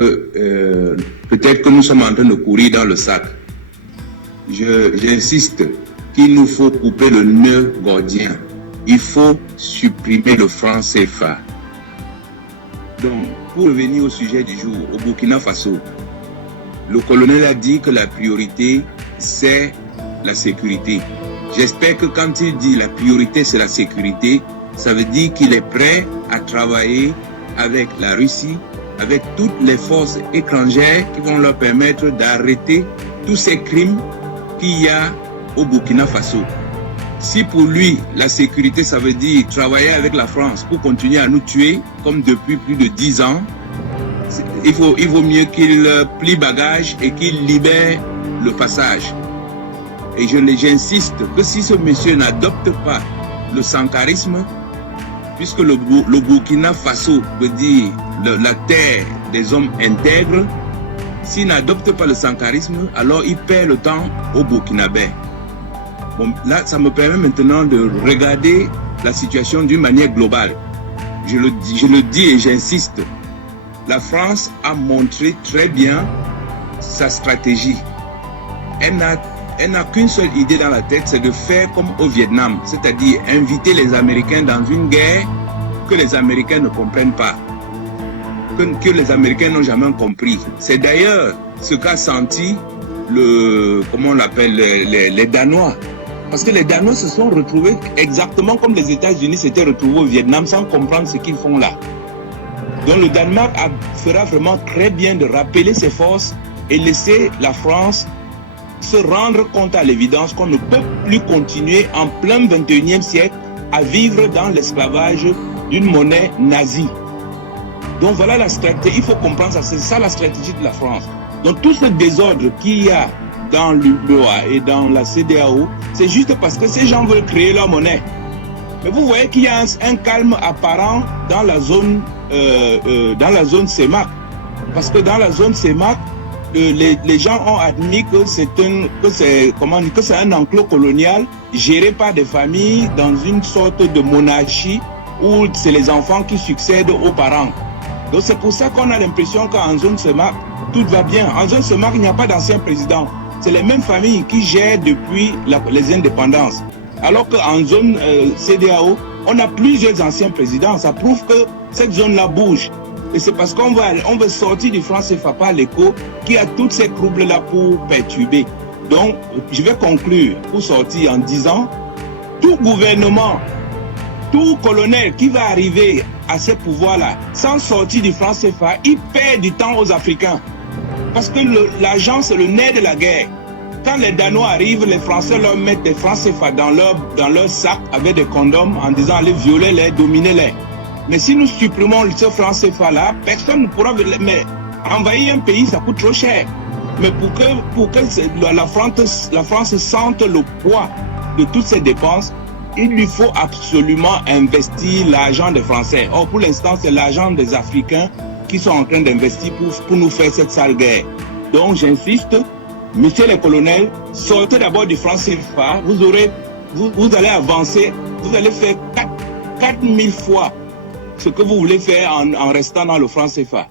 Peut-être que nous sommes en train de courir dans le sac. J'insiste qu'il nous faut couper le nœud gordien. Il faut supprimer le franc CFA. Donc, pour revenir au sujet du jour, au Burkina Faso, le colonel a dit que la priorité, c'est la sécurité. J'espère que quand il dit la priorité, c'est la sécurité, ça veut dire qu'il est prêt à travailler avec la Russie, avec toutes les forces étrangères qui vont leur permettre d'arrêter tous ces crimes qu'il y a au Burkina Faso. Si pour lui, la sécurité, ça veut dire travailler avec la France pour continuer à nous tuer, comme depuis plus de 10 ans, il vaut mieux qu'il plie bagage et qu'il libère le passage. Et j'insiste que si ce monsieur n'adopte pas le sankarisme, puisque le Burkina Faso veut dire la terre des hommes intègres, s'il n'adopte pas le sankarisme, alors il perd le temps au Burkinabé. Bon, là, ça me permet maintenant de regarder la situation d'une manière globale. Je le dis et j'insiste. La France a montré très bien sa stratégie. Elle n'a qu'une seule idée dans la tête, c'est de faire comme au Vietnam, c'est-à-dire inviter les Américains dans une guerre que les Américains ne comprennent pas, que les Américains n'ont jamais compris. C'est d'ailleurs ce qu'a senti comment on l'appelle, les Danois. Parce que les Danois se sont retrouvés exactement comme les États-Unis s'étaient retrouvés au Vietnam sans comprendre ce qu'ils font là. Donc le Danemark fera vraiment très bien de rappeler ses forces et laisser la France se rendre compte à l'évidence qu'on ne peut plus continuer en plein 21e siècle à vivre dans l'esclavage d'une monnaie nazie. Donc voilà la stratégie, il faut comprendre ça, c'est ça la stratégie de la France. Donc tout ce désordre qu'il y a dans l'UEMOA et dans la CEDEAO, c'est juste parce que ces gens veulent créer leur monnaie. Mais vous voyez qu'il y a un calme apparent dans la zone CEMAC. Parce que dans la zone CEMAC, les gens ont admis que c'est un enclos colonial géré par des familles dans une sorte de monarchie où c'est les enfants qui succèdent aux parents. Donc c'est pour ça qu'on a l'impression qu'en zone CEMAC, tout va bien. En zone CEMAC, il n'y a pas d'ancien président. C'est les mêmes familles qui gèrent depuis les indépendances. Alors qu'en zone CEDEAO, on a plusieurs anciens présidents. Ça prouve que cette zone-là bouge. Et c'est parce qu'on veut sortir du franc CFA par l'écho qui a toutes ces troubles-là pour perturber. Donc, je vais conclure pour sortir en disant, tout gouvernement, tout colonel qui va arriver à ces pouvoirs-là, sans sortir du franc CFA, il perd du temps aux Africains. Parce que l'argent, c'est le nerf de la guerre. Quand les Danois arrivent, les Français leur mettent des francs CFA dans leur sac avec des condoms en disant allez violer-les, dominer-les. Mais si nous supprimons ce franc CFA-là, personne ne pourra... Mais envahir un pays, ça coûte trop cher. Mais pour que la France sente le poids de toutes ces dépenses, il lui faut absolument investir l'argent des Français. Or, pour l'instant, c'est l'argent des Africains qui sont en train d'investir pour nous faire cette sale guerre. Donc, j'insiste, messieurs les colonels, sortez d'abord du franc CFA, vous allez avancer, vous allez faire 4000 fois ce que vous voulez faire en restant dans le franc CFA.